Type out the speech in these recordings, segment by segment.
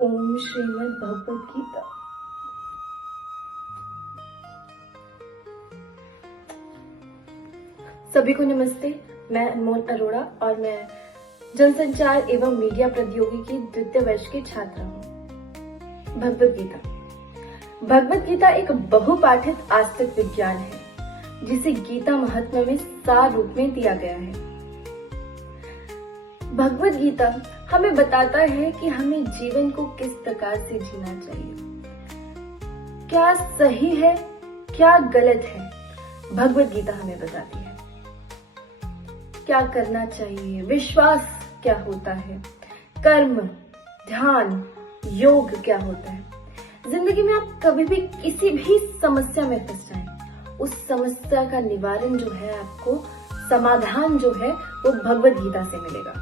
ओम श्रीमद् भगवद गीता। सभी को नमस्ते। मैं अनमोल अरोड़ा और मैं जनसंचार एवं मीडिया प्रौद्योगिकी द्वितीय वर्ष की छात्रा हूँ। भगवद गीता एक बहुपाठित आस्तिक विज्ञान है जिसे गीता महात्म्य में सार रूप में दिया गया है। भगवद गीता हमें बताता है कि हमें जीवन को किस प्रकार से जीना चाहिए, क्या सही है क्या गलत है। भगवद गीता हमें बताती है क्या करना चाहिए, विश्वास क्या होता है, कर्म, ध्यान, योग क्या होता है। जिंदगी में आप कभी भी किसी भी समस्या में फंस जाएं, उस समस्या का निवारण जो है, आपको समाधान जो है वो भगवद गीता से मिलेगा।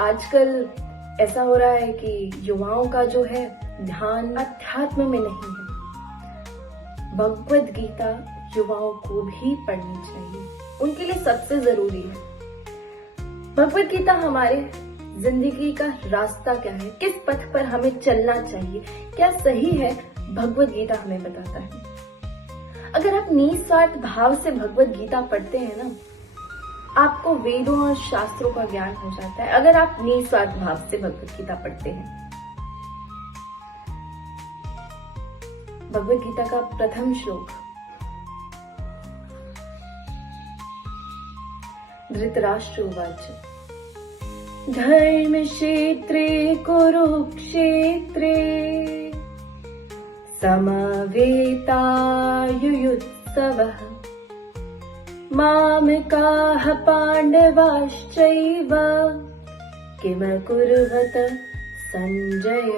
आजकल ऐसा हो रहा है कि युवाओं का जो है ध्यान अध्यात्म में नहीं है। भगवद गीता युवाओं को भी पढ़नी चाहिए, उनके लिए सबसे जरूरी है। भगवद गीता हमारे जिंदगी का रास्ता क्या है, किस पथ पर हमें चलना चाहिए, क्या सही है, भगवद गीता हमें बताता है। अगर आप निस्वार्थ भाव से भगवद गीता पढ़ते हैं ना, आपको वेदों और शास्त्रों का ज्ञान हो जाता है। अगर आप निस्वार्थ भाव से भगवद गीता पढ़ते हैं। भगवद गीता का प्रथम श्लोक, धृतराष्ट्र उवाच धर्म क्षेत्रे कुरुक्षेत्रे समवेतायुयुत्सवः मामकाः पाण्डवाश्चैव किमकुर्वत संजय।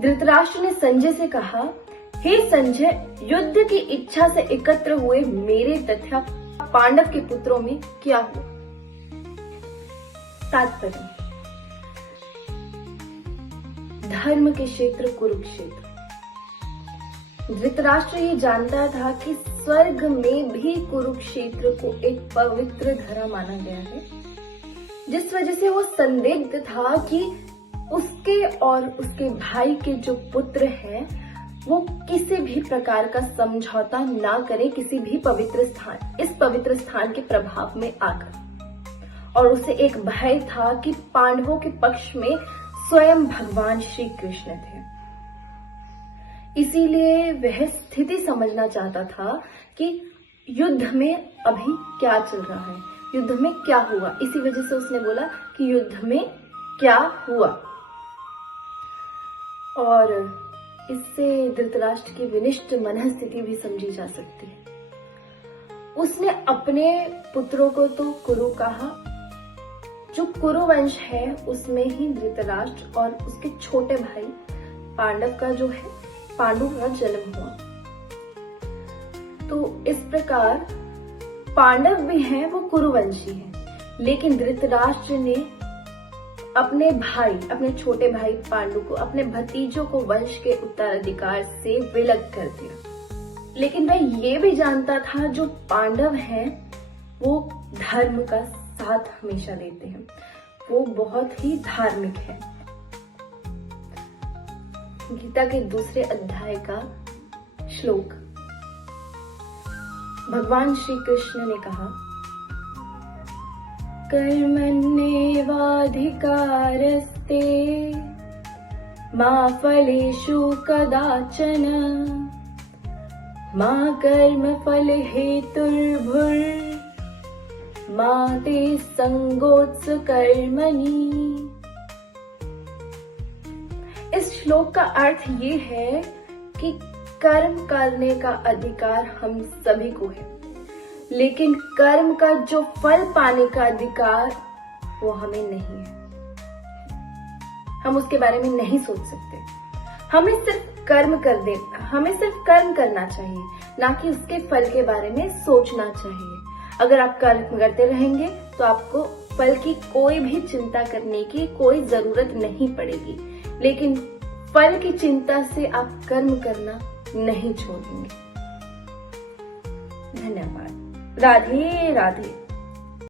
धृतराष्ट्र ने संजय से कहा, हे संजय, युद्ध की इच्छा से एकत्र हुए मेरे तथा पांडव के पुत्रों में क्या हुआ। तात्पर्य, धर्म के क्षेत्र कुरुक्षेत्र। धृतराष्ट्र ये जानता था कि स्वर्ग में भी कुरुक्षेत्र को एक पवित्र धरा माना गया है, जिस वजह से वो संदिग्ध था कि उसके और उसके भाई के जो पुत्र हैं वो किसी भी प्रकार का समझौता ना करें किसी भी पवित्र स्थान, इस पवित्र स्थान के प्रभाव में आकर। और उसे एक भय था कि पांडवों के पक्ष में स्वयं भगवान श्री कृष्ण थे। इसीलिए वह स्थिति समझना चाहता था कि युद्ध में अभी क्या चल रहा है, युद्ध में क्या हुआ। इसी वजह से उसने बोला कि युद्ध में क्या हुआ। और इससे धृतराष्ट्र की विनिष्ट मनःस्थिति भी समझी जा सकती है। उसने अपने पुत्रों को तो कुरु कहा, जो कुरु वंश है उसमें ही धृतराष्ट्र और उसके छोटे भाई पांडव का जो है पांडु का जन्म हुआ। तो इस प्रकार पांडव भी हैं, वो कुरुवंशी हैं, लेकिन धृतराष्ट्र ने अपने भाई, अपने छोटे भाई पांडु को, अपने भतीजों को वंश के उत्तराधिकार से विलग कर दिया। लेकिन वह ये भी जानता था जो पांडव हैं वो धर्म का साथ हमेशा देते हैं, वो बहुत ही धार्मिक है। गीता के दूसरे अध्याय का श्लोक, भगवान श्री कृष्ण ने कहा, कर्मण्येवाधिकारस्ते मा फलेषु कदाचन मा कर्मफल हेतुर्भुर् मा ते संगोत्सुकर्मणि। इस श्लोक का अर्थ ये है कि कर्म करने का अधिकार हम सभी को है, लेकिन कर्म का जो फल पाने का अधिकार वो हमें नहीं है। हम उसके बारे में नहीं सोच सकते। हमें सिर्फ कर्म करना चाहिए, ना कि उसके फल के बारे में सोचना चाहिए। अगर आप कर्म करते रहेंगे तो आपको फल की कोई भी चिंता करने की कोई जरूरत नहीं पड़ेगी, लेकिन फल की चिंता से आप कर्म करना नहीं छोड़ेंगे। धन्यवाद। राधे राधे।